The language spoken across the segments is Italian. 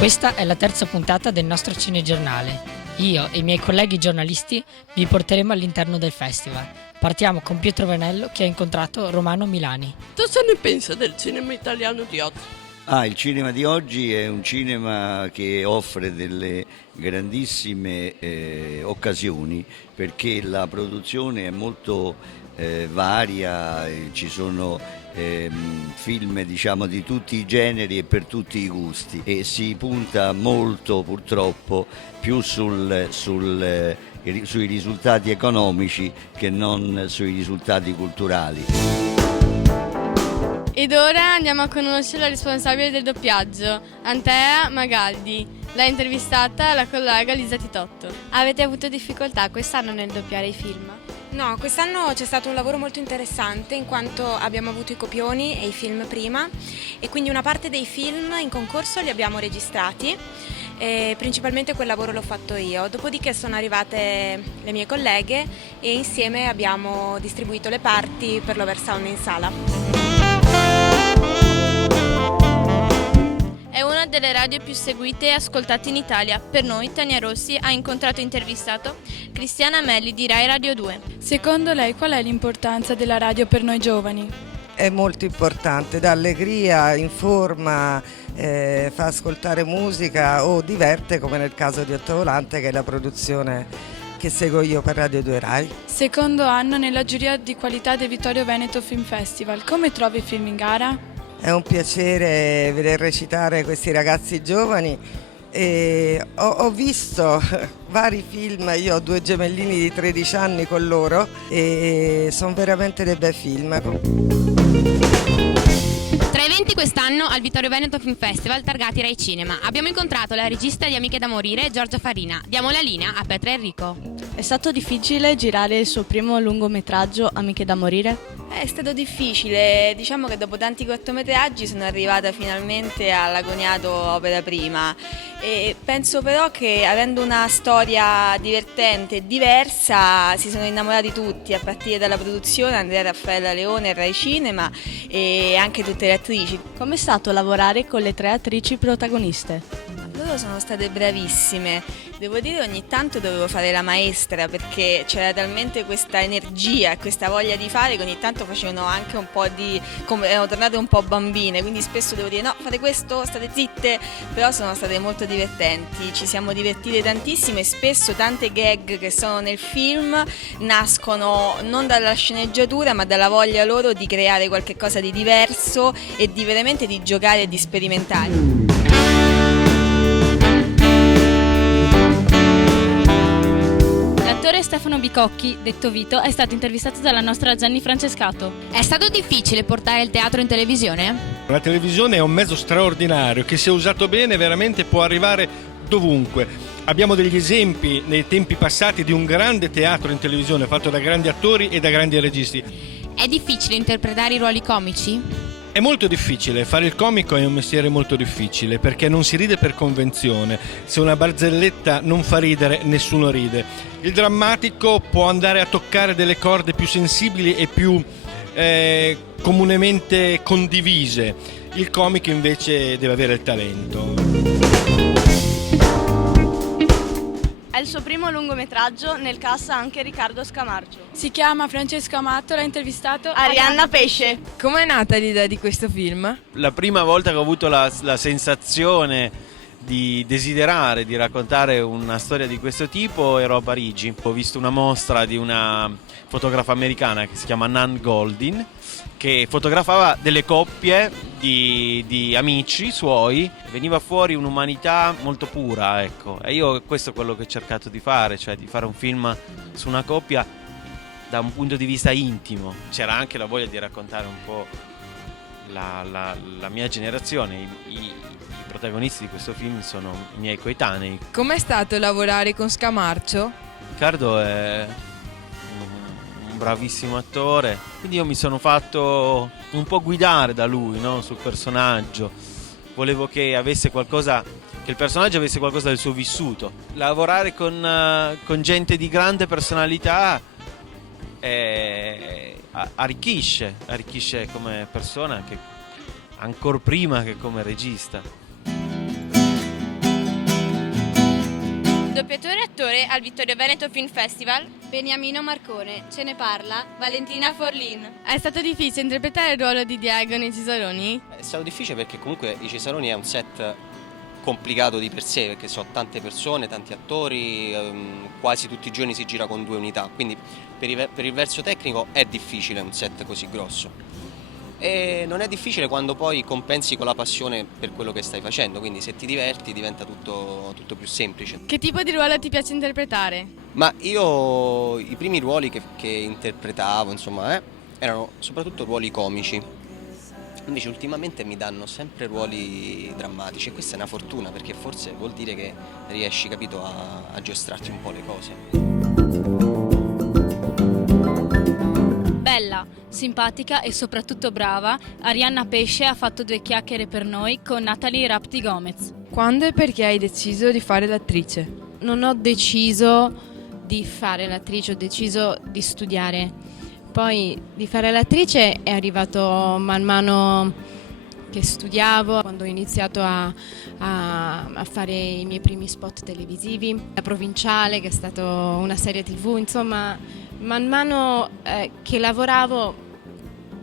Questa è la terza puntata del nostro cinegiornale. Io e i miei colleghi giornalisti vi porteremo all'interno del festival. Partiamo con Pietro Venello che ha incontrato Romano Milani. Cosa ne pensa del cinema italiano di oggi? Il cinema di oggi è un cinema che offre delle grandissime occasioni, perché la produzione è molto varia, ci sono film di tutti i generi e per tutti i gusti, e si punta molto purtroppo più sui risultati economici che non sui risultati culturali. Ed ora andiamo a conoscere la responsabile del doppiaggio, Antea Magaldi. L'ha intervistata la collega Lisa Titotto. Avete avuto difficoltà quest'anno nel doppiare i film? No, quest'anno c'è stato un lavoro molto interessante in quanto abbiamo avuto i copioni e i film prima, e quindi una parte dei film in concorso li abbiamo registrati e principalmente quel lavoro l'ho fatto io. Dopodiché sono arrivate le mie colleghe e insieme abbiamo distribuito le parti per l'oversound in sala. È una delle radio più seguite e ascoltate in Italia. Per noi, Tania Rossi ha incontrato e intervistato Cristiana Melli di Rai Radio 2. Secondo lei qual è l'importanza della radio per noi giovani? È molto importante, dà allegria, informa, fa ascoltare musica o diverte, come nel caso di Ottovolante, che è la produzione che seguo io per Radio 2 Rai. Secondo anno nella giuria di qualità del Vittorio Veneto Film Festival. Come trovi il film in gara? È un piacere veder recitare questi ragazzi giovani e ho visto vari film, io ho due gemellini di 13 anni con loro e sono veramente dei bei film. Tra i 20 quest'anno al Vittorio Veneto Film Festival targati Rai Cinema abbiamo incontrato la regista di Amiche da morire, Giorgia Farina. Diamo la linea a Petra Enrico. È stato difficile girare il suo primo lungometraggio Amiche da morire? È stato difficile, diciamo che dopo tanti cortometraggi sono arrivata finalmente all'agoniato opera prima, e penso però che avendo una storia divertente e diversa si sono innamorati tutti, a partire dalla produzione, Andrea Raffaella Leone, Rai Cinema e anche tutte le attrici. Com'è stato lavorare con le 3 attrici protagoniste? Loro sono state bravissime, devo dire ogni tanto dovevo fare la maestra perché c'era talmente questa energia e questa voglia di fare che ogni tanto facevano anche un po' erano tornate un po' bambine, quindi spesso devo dire no, fate questo, state zitte, però sono state molto divertenti, ci siamo divertite tantissimo e spesso tante gag che sono nel film nascono non dalla sceneggiatura ma dalla voglia loro di creare qualche cosa di diverso e di veramente di giocare e di sperimentare. L'attore Stefano Bicocchi, detto Vito, è stato intervistato dalla nostra Gianni Francescato. È stato difficile portare il teatro in televisione? La televisione è un mezzo straordinario che, se usato bene, veramente può arrivare dovunque. Abbiamo degli esempi nei tempi passati di un grande teatro in televisione fatto da grandi attori e da grandi registi. È difficile interpretare i ruoli comici? È molto difficile, fare il comico è un mestiere molto difficile perché non si ride per convenzione. Se una barzelletta non fa ridere, nessuno ride. Il drammatico può andare a toccare delle corde più sensibili e più comunemente condivise. Il comico invece deve avere il talento. È il suo primo lungometraggio, nel cast anche Riccardo Scamarcio. Si chiama Francesco Amato, l'ha intervistato Arianna Pesce. Com'è nata l'idea di questo film? La prima volta che ho avuto la sensazione di desiderare di raccontare una storia di questo tipo ero a Parigi. Ho visto una mostra di una fotografa americana che si chiama Nan Goldin, che fotografava delle coppie di amici suoi. Veniva fuori un'umanità molto pura, ecco. E io questo è quello che ho cercato di fare, cioè di fare un film su una coppia da un punto di vista intimo. C'era anche la voglia di raccontare un po' la mia generazione. I protagonisti di questo film sono i miei coetanei. Com'è stato lavorare con Scamarcio? Riccardo è un bravissimo attore, quindi io mi sono fatto un po' guidare da lui, no? Sul personaggio. Volevo che avesse qualcosa, che il personaggio avesse qualcosa del suo vissuto. Lavorare con gente di grande personalità arricchisce come persona, che ancor prima che come regista. Doppiatore e attore al Vittorio Veneto Film Festival Beniamino Marcone, ce ne parla Valentina Forlin. È stato difficile interpretare il ruolo di Diego nei Cesaroni? È stato difficile perché comunque i Cesaroni è un set complicato di per sé, perché sono tante persone, tanti attori, quasi tutti i giorni si gira con 2 unità, quindi per il verso tecnico è difficile un set così grosso. E non è difficile quando poi compensi con la passione per quello che stai facendo, quindi se ti diverti diventa tutto più semplice. Che tipo di ruolo ti piace interpretare? Ma io i primi ruoli che interpretavo, insomma, erano soprattutto ruoli comici. Invece ultimamente mi danno sempre ruoli drammatici e questa è una fortuna perché forse vuol dire che riesci, capito, a giostrarti un po' le cose. Bella, simpatica e soprattutto brava, Arianna Pesce ha fatto 2 chiacchiere per noi con Natalie Rapti Gomez. Quando e perché hai deciso di fare l'attrice? Non ho deciso di fare l'attrice, ho deciso di studiare. Poi di fare l'attrice è arrivato man mano che studiavo, quando ho iniziato a fare i miei primi spot televisivi, La Provinciale, che è stata una serie TV, insomma, man mano che lavoravo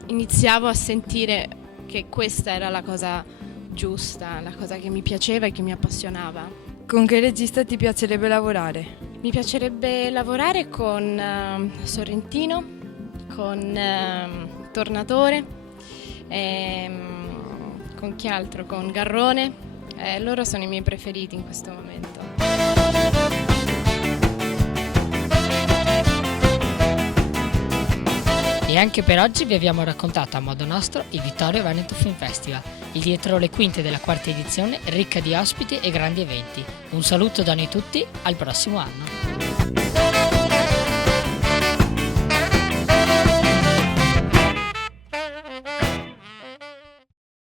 iniziavo a sentire che questa era la cosa giusta, la cosa che mi piaceva e che mi appassionava. Con che regista ti piacerebbe lavorare? Mi piacerebbe lavorare con Sorrentino, con Tornatore, con chi altro? Con Garrone. Loro sono i miei preferiti in questo momento. E anche per oggi vi abbiamo raccontato a modo nostro il Vittorio Veneto Film Festival, il dietro le quinte della 4ª edizione, ricca di ospiti e grandi eventi. Un saluto da noi tutti, al prossimo anno.